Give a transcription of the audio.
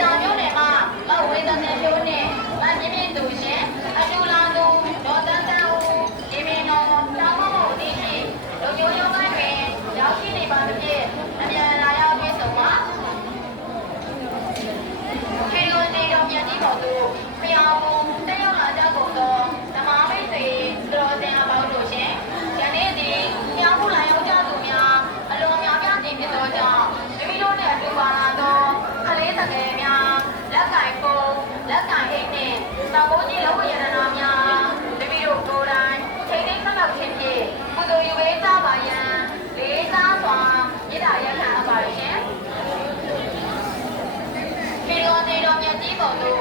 တောင်မြို့နယ်မှာမဝေသတဲ့မြို့နဲ့မမြင့်မြင့်သူရှင်အတူလာသူဒေါ်တန်းတန်းဦးဒီမင်းတော်တောင်မမဦးဒီရှိလူမျိုးရောပိုင်းတွင်ရောက်ရှိနေပါသဖြင့်အမြန်လာရောက်ပြေဆုံးပါခေရိုနေတော်မြတ်ကြီးတော်သူဖျောင်းတက်ရောက်လာကြကုန်သောဓမ္မမိတ်ဆွေတော်တင်အပေါင်းတို့ရှင်ယနေ့သည်ဖျောင်းမှုလာရောက်ကြသူများအလွန်များပြားခြင်းဖြစ်သောကြောင့်မိမိတို့နှင့်အတူပါလာသောကလေးတကယ်များလက်ကင်ဖုန်းလက်ကင်အိတ်နှင့်တောင်ပေါ်ကြီးလောကရတနာများမိမိတို့ကိုယ်တိုင်ထိန်းသိမ်းဆက်လုပ်ခြင်းဖြင့်ကုသိုလ်ယူပေးကြပါရန်လေးစားစွာမြစ်တာရက်ခံအပ်ပါရှင်ခေရိုနေတော်မြတ်ကြီးတော်သူ